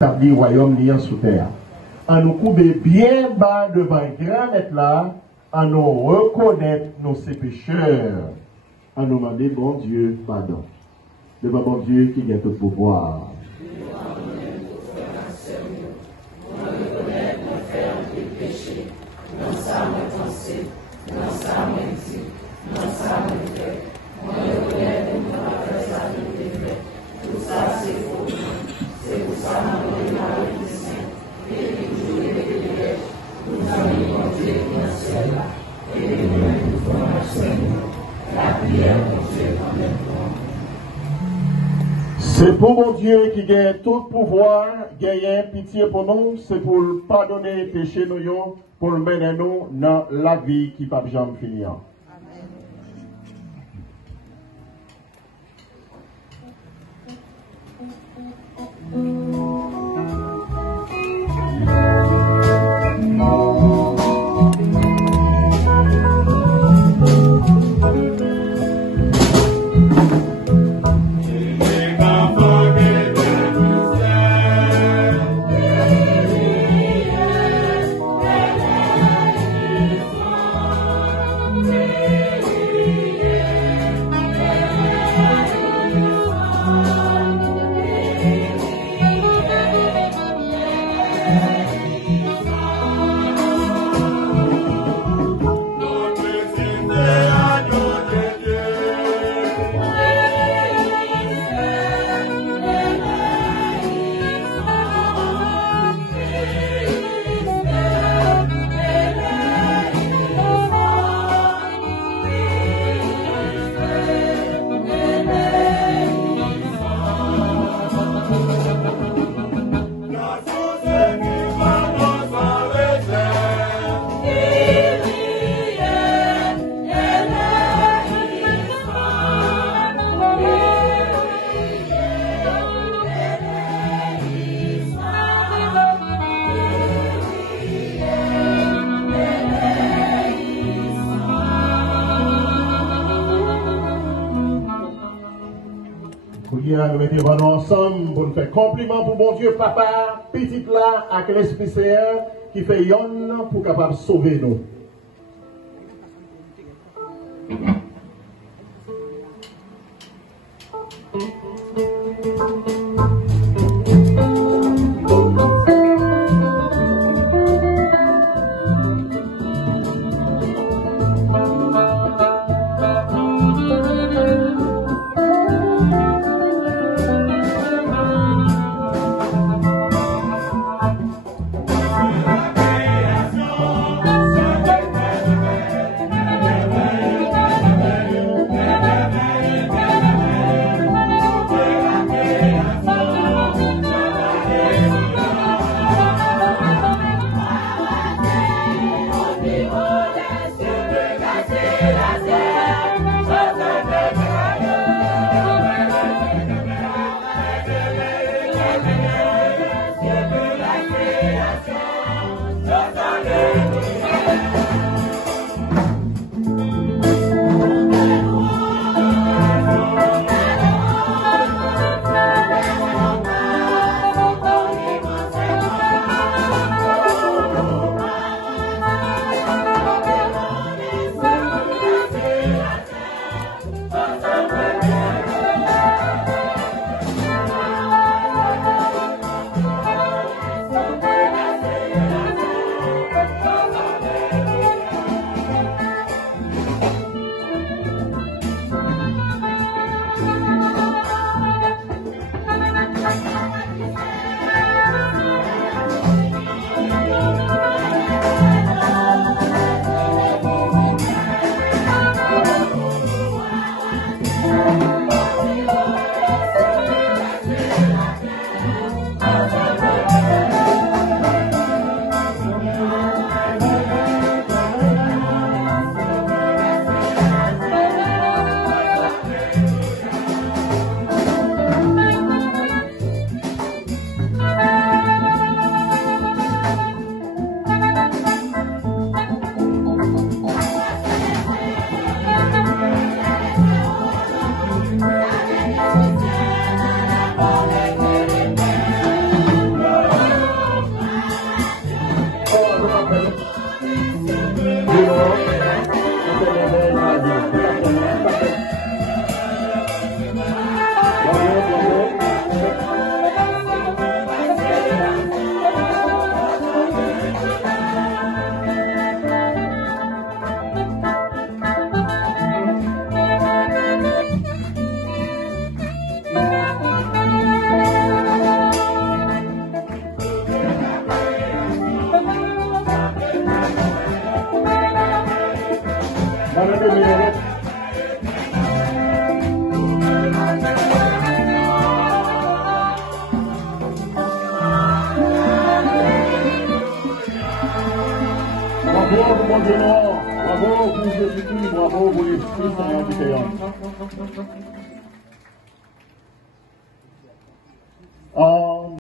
établir royaume liant sous terre. En nous couper bien bas devant un grand maître là, en nous reconnaître nos ses pécheurs, en nous demander bon Dieu pardon. Devant bon Dieu qui a tout pouvoir. C'est pour mon Dieu qui gagne tout pouvoir, gagne pitié pour nous, c'est pour pardonner les péchés nous, pour mener nous dans la vie qui ne va jamais finir. Nous mettons ensemble pour nous faire compliment pour bon Dieu, papa, petit là, avec l'Esprit Seigneur qui fait yon pour capable sauver nous. Bravo pour mon Dieu, bravo pour Jésus-Christ, bravo pour l'Esprit Saint-Seigneur.